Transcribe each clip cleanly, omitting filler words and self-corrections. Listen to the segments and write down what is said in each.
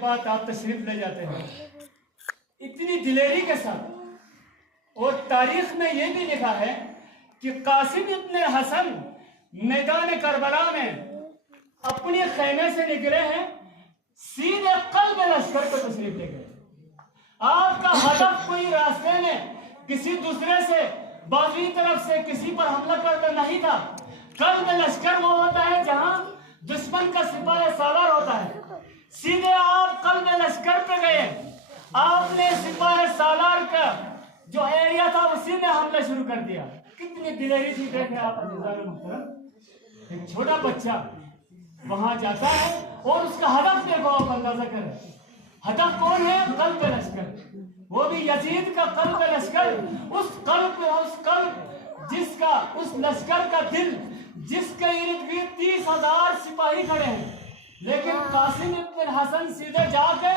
बाद आप तशरीफ ले जाते हैं इतनी दिलेरी के साथ। और तारीख में ये भी लिखा है कि कासिम इब्न हसन मैदान करबला में अपने खैमे से निकले हैं, सीधे कल्ब लश्कर को तशरीफ ले गए। आपका हदफ कोई रास्ते में किसी दूसरे से बाजुई तरफ से किसी पर हमला करना नहीं था। कल्ब लश्कर वो होता है जहां दुश्मन का सिपाही सालार होता है। सीधे आप कल्ब लश्कर पे गए, आपने सिपाही सालार का जो एरिया था उसी में हमला शुरू कर दिया। कितनी दिलेरी थी देखें आप मुहतरम। एक छोटा बच्चा वहां जाता है और उसका हदफ देखो, आप अंदाजा करें हदफ कौन है? कल्ब लश्कर, वो भी यजीद का कल्ब लश्कर। उस कल्ब जिसका, उस लश्कर का दिल जिसके इर्द गिर्द 30,000 सिपाही खड़े हैं, लेकिन कासिम इब्न हसन सीधे जाके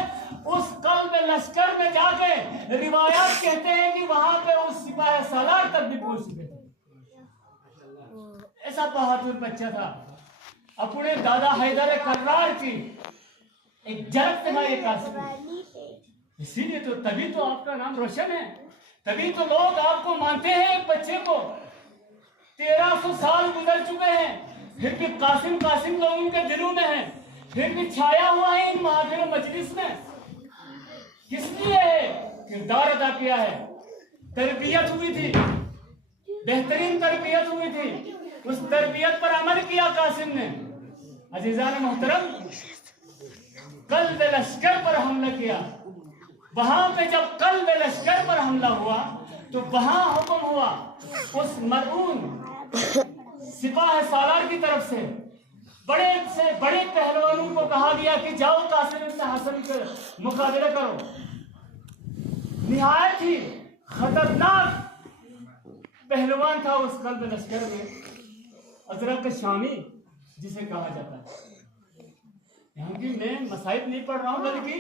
उस कल्ब लश्कर में जाके रिवायात कहते हैं कि वहां पे उस सिपाही सालार तक भी पहुंच चुके थे। ऐसा बहादुर बच्चा था। अपने दादा हैदर कर्रार की एक झलक दिखाई कासिम। इसीलिए तो तभी तो आपका नाम रोशन है, तभी तो लोग आपको मानते हैं। एक बच्चे को 1300 साल गुजर चुके हैं, फिर भी कासिम कासिम लोगों के दिलों में है, फिर भी छाया हुआ है इन महफिल मजलिस में। किस लिए है? किरदार अदा किया है, तरबियत हुई थी, बेहतरीन तरबियत हुई थी, उस तरबियत पर अमल किया कासिम ने। अजीजान मोहतरम, कल्ब लश्कर पर हमला किया। वहां पे जब कल्ब लश्कर पर हमला हुआ तो वहां हुक्म हुआ उस मलऊन सिपाह सालार की तरफ से बड़े पहलवानों को कहा गया कि जाओ कासिम इब्न हसन के मुकाबला करो। निहायत ही खतरनाक पहलवान था उस कल्ब लश्कर में, अजरक शामी जिसे कहा जाता है। यहाँ की मैं मसाइब नहीं पढ़ रहा हूँ, बल्कि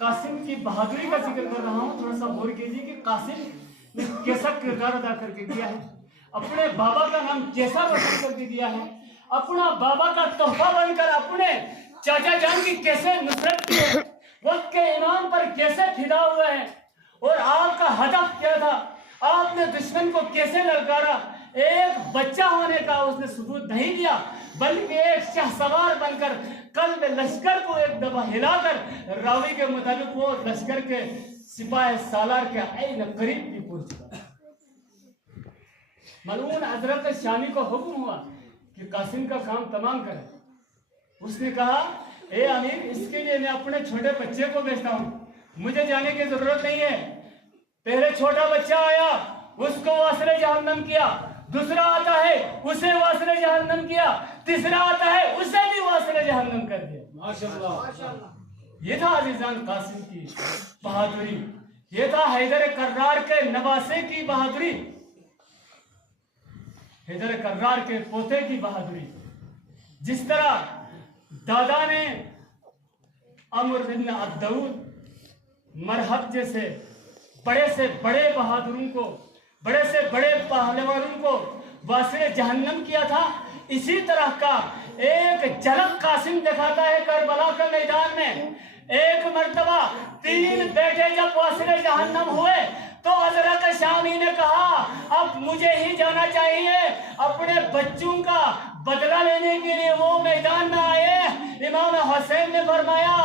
कासिम की बहादुरी का जिक्र कर रहा हूँ। थोड़ा सा गौर कीजिए कि कासिम ने कैसा किरदार अदा करके किया है, अपने बाबा का नाम कैसा रोशन करके दिया है, अपना बाबा का तोहफा बनकर अपने चाचा जान की कैसे नुसरत की है, वक्त के इमाम पर कैसे फिदा हुए हैं। और आपका हदफ क्या था? आपने दुश्मन को कैसे ललकारा। एक बच्चा होने का उसने सबूत नहीं दिया, बल्कि एक शहसवार बनकर कल्ब लश्कर को एक दफा हिलाकर रावी के मुताबिक वो लश्कर के सिपाही सालार के ऐन करीब भी पहुंच गया। मलऊन हजरत शामी को हुक्म हुआ कि कासिम का काम तमाम करे। उसने कहा, ए अमीर, इसके लिए मैं अपने छोटे बच्चे को भेजता हूँ, मुझे जाने की जरूरत नहीं है। पहले छोटा बच्चा आया, उसको वासले जहन्नम किया, दूसरा आता है उसे वासले जहन्नम किया, तीसरा आता है उसे भी वासले जहन्नम कर दिया। माशाअल्लाह। ये था अजीजान कासिम की बहादुरी, ये था हैदर कर्रार के नवासे की बहादुरी, हैदर कर्रार के पोते की बहादुरी। जिस तरह दादा ने अमर बिन अब्दऊद मरहब जैसे बड़े से बड़े बहादुरों को, बड़े से बड़े पहलवानों को वासिले जहन्नम किया था, इसी तरह का एक झलक कासिम दिखाता है करबला के मैदान में। एक मर्तबा 3 बेटे जब वासिले जहन्नम हुए तो हजरत शामी ने कहा, अब मुझे ही जाना चाहिए। अपने बच्चों का बदला लेने के लिए वो मैदान में आए। इमाम हुसैन ने फरमाया,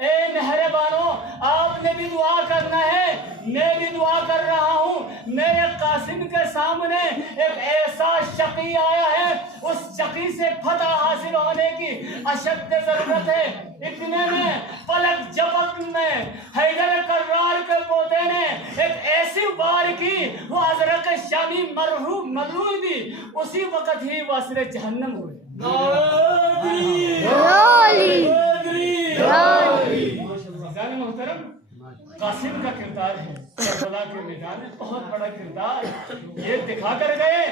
ए मेहरबानो, आपने भी दुआ करना है, मैं भी दुआ कर रहा हूँ। मेरे कासिम के सामने एक ऐसा शकी आया है, उस शकी से फतह हासिल होने की अशद जरूरत है। इतने में पलक झपक में हैदर कर्रार के पोते ने एक ऐसी वार की, वो हजरत शामी मरहूम मलून भी उसी वक्त ही वासिले जहन्नम हुए। मोहतरम, कासिम का किरदार है करबला के मैदान में बहुत बड़ा किरदार ये दिखा कर गए।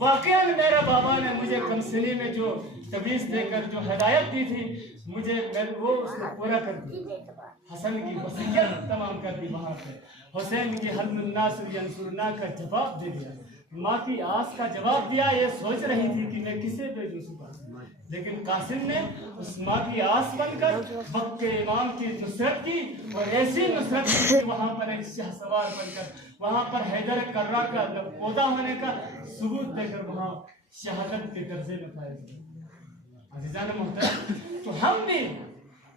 वाकई मेरा बाबा ने मुझे कमसिनी में जो तबीज देकर जो हिदायत दी थी, मुझे वो उसने पूरा कर दिया। हसन की वसीयत तमाम कर दी, वहां पे हुसैन की हल्मुन्नासुर यंसुरना का जवाब दे दिया, माँ की आस का जवाब दिया। ये सोच रही थी कि मैं किसे भेजूं सुबह, لیکن قاسم نے اس ماں کی آس بن کر وقت کے امام کی نصرت کی، اور ایسی نصرت کی کہ وہاں پر ایک شاہ سوار بن کر وہاں پر حیدر کرہ کا پودا ہونے کا ثبوت دے کر وہاں شہادت کے درجے میں فائز ہوئے۔ عزیزان محترم، تو ہم بھی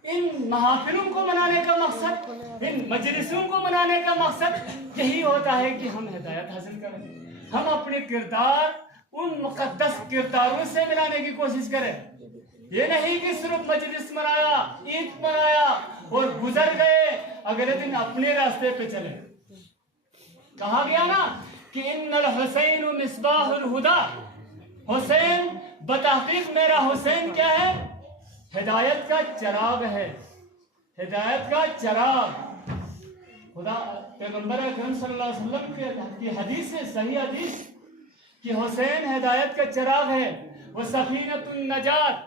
ان محافلوں کو منانے کا مقصد، ان مجلسوں کو منانے کا مقصد یہی ہوتا ہے کہ ہم ہدایت حاصل کریں، ہم اپنے کردار ان مقدس کرداروں سے ملانے کی کوشش کریں۔ یہ نہیں کہ صرف مجلس منایا، عید منایا اور گزر گئے، اگلے دن اپنے راستے پہ چلے۔ کہا گیا نا کہ ان الحسین مصباح الہدا، حسین بتحقیق میرا حسین کیا ہے؟ ہدایت کا چراغ ہے، ہدایت کا چراغ۔ خدا پیغمبر اکرم صلی اللہ علیہ وسلم کی حدیث ہے، صحیح حدیث، کہ حسین ہدایت کا چراغ ہے، وہ سفینۃ النجات،